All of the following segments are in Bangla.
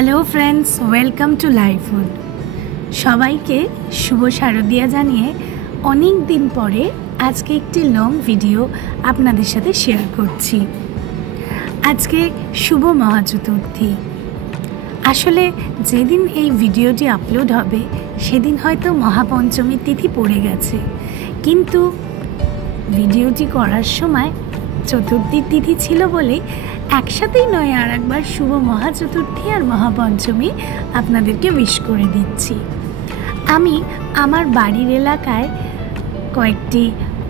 Hello friends, welcome to life food. সবাইকে শুভ শারদিয়া জানিয়ে অনেক দিন পরে আজকে একটি লং ভিডিও আপনাদের সাথে শেয়ার করছি। আজকে শুভ মহা চতুর্থী। আসলে যেদিন এই ভিডিওটি আপলোড হবে সেদিন হয়তো মহাপঞ্চমীর তিথি পড়ে গেছে, কিন্তু ভিডিওটি করার সময় চতুর্থীর তিথি ছিল বলে একসাথেই নয় আর একবার শুভ মহা চতুর্থী আর মহাপঞ্চমী আপনাদেরকে উইশ করে দিচ্ছি। আমি আমার বাড়ির এলাকায় কয়েকটি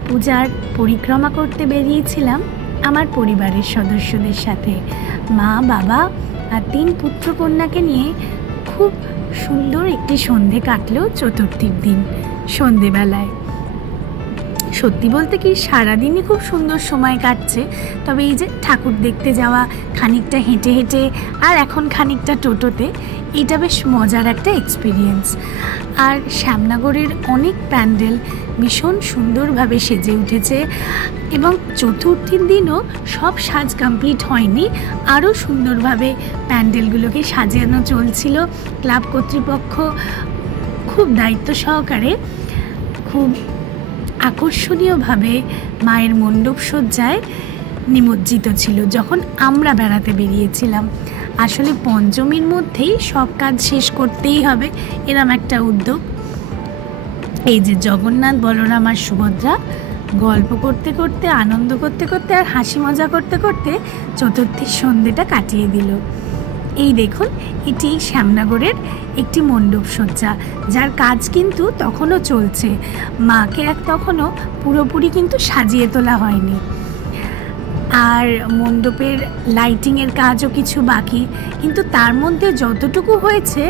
পূজার পরিক্রমা করতে বেরিয়েছিলাম আমার পরিবারের সদস্যদের সাথে। মা, বাবা আর 3 পুত্রকন্যাকে নিয়ে খুব সুন্দর একটি সন্ধে কাটলো চতুর্থীর দিন সন্ধেবেলায়। সত্যি বলতে কি সারাদিনই খুব সুন্দর সময় কাটছে, তবে এই যে ঠাকুর দেখতে যাওয়া, খানিকটা হেঁটে হেঁটে আর এখন খানিকটা টোটোতে, এটা বেশ মজার একটা এক্সপিরিয়েন্স। আর শ্যামনগরের অনেক প্যান্ডেল ভীষণ সুন্দরভাবে সেজে উঠেছে এবং চতুর্থীর দিনও সব সাজ কমপ্লিট হয়নি, আরও সুন্দরভাবে প্যান্ডেলগুলোকে সাজানো চলছিল। ক্লাব কর্তৃপক্ষ খুব দায়িত্ব সহকারে খুব আকর্ষণীয়ভাবে মায়ের মণ্ডপ সজ্জায় নিমজ্জিত ছিল যখন আমরা বেড়াতে বেরিয়েছিলাম। আসলে পঞ্চমীর মধ্যেই সব কাজ শেষ করতেই হবে, এরম একটা উদ্যোগ। এই যে জগন্নাথ, বলরাম আর সুভদ্রা গল্প করতে করতে, আনন্দ করতে করতে আর হাসি মজা করতে করতে চতুর্থীর সন্ধ্যেটা কাটিয়ে দিল। এই দেখুন, এটি শ্যামনগরের একটি মণ্ডপ সজ্জা, যার কাজ কিন্তু তখনও চলছে। মাকে তখনও পুরোপুরি কিন্তু সাজিয়ে তোলা হয়নি, আর মণ্ডপের লাইটিংয়ের কাজও কিছু বাকি, কিন্তু তার মধ্যে যতটুকু হয়েছে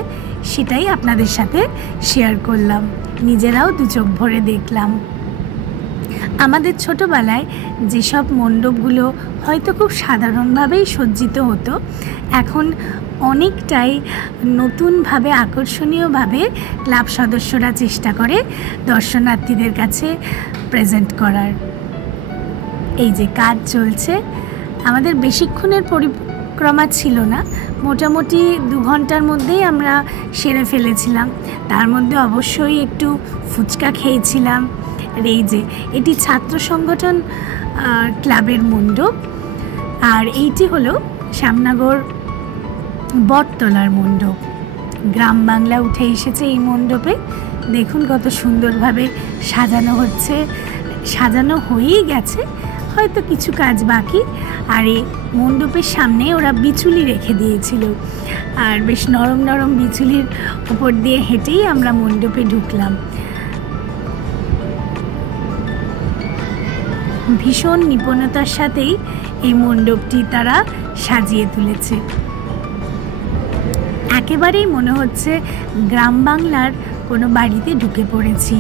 সেটাই আপনাদের সাথে শেয়ার করলাম। নিজেরাও 2 চোখ ভরে দেখলাম। আমাদের ছোটোবেলায় যেসব মণ্ডপগুলো হয়তো খুব সাধারণভাবেই সজ্জিত হতো, এখন অনেকটাই নতুনভাবে আকর্ষণীয়ভাবে ক্লাব সদস্যরা চেষ্টা করে দর্শনার্থীদের কাছে প্রেজেন্ট করার। এই যে কাজ চলছে, আমাদের বেশিক্ষণের পরিক্রমা ছিল না, মোটামুটি 2 ঘন্টার মধ্যেই আমরা সেরে ফেলেছিলাম। তার মধ্যে অবশ্যই একটু ফুচকা খেয়েছিলাম। এই যে এটি ছাত্র সংগঠন ক্লাবের মণ্ডপ, আর এইটি হলো শ্যামনগর বটতলার মণ্ডপ। গ্রাম বাংলা উঠে এসেছে এই মণ্ডপে। দেখুন কত সুন্দরভাবে সাজানো হচ্ছে, সাজানো হয়েই গেছে, হয়তো কিছু কাজ বাকি। আর এই মণ্ডপের সামনে ওরা বিচুলি রেখে দিয়েছিল, আর বেশ নরম নরম বিচুলির উপর দিয়ে হেঁটেই আমরা মণ্ডপে ঢুকলাম। ভীষণ নিপুণতার সাথেই এই মণ্ডপটি তারা সাজিয়ে তুলেছে। একেবারেই মনে হচ্ছে গ্রাম বাংলার কোনো বাড়িতে ঢুকে পড়েছি,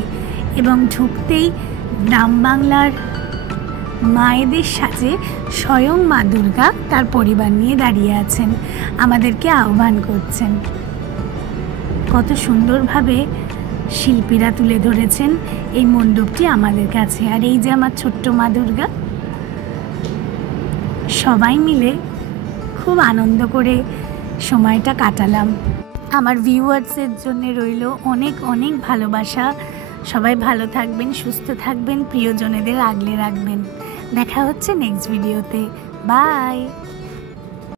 এবং ঢুকতেই গ্রাম বাংলার মায়েদের সাজে স্বয়ং মা দুর্গা তার পরিবার নিয়ে দাঁড়িয়ে আছেন, আমাদেরকে আহ্বান করছেন। কত সুন্দরভাবে শিল্পীরা তুলে ধরেছেন এই মণ্ডপটি আমাদের কাছে। আর এই যে আমার ছোট্ট মা দুর্গা, সবাই মিলে খুব আনন্দ করে সময়টা কাটালাম। আমার ভিউয়ার্সের জন্য রইল অনেক অনেক ভালোবাসা। সবাই ভালো থাকবেন, সুস্থ থাকবেন, প্রিয়জনেদের আগলে রাখবেন। দেখা হচ্ছে নেক্সট ভিডিওতে। বাই।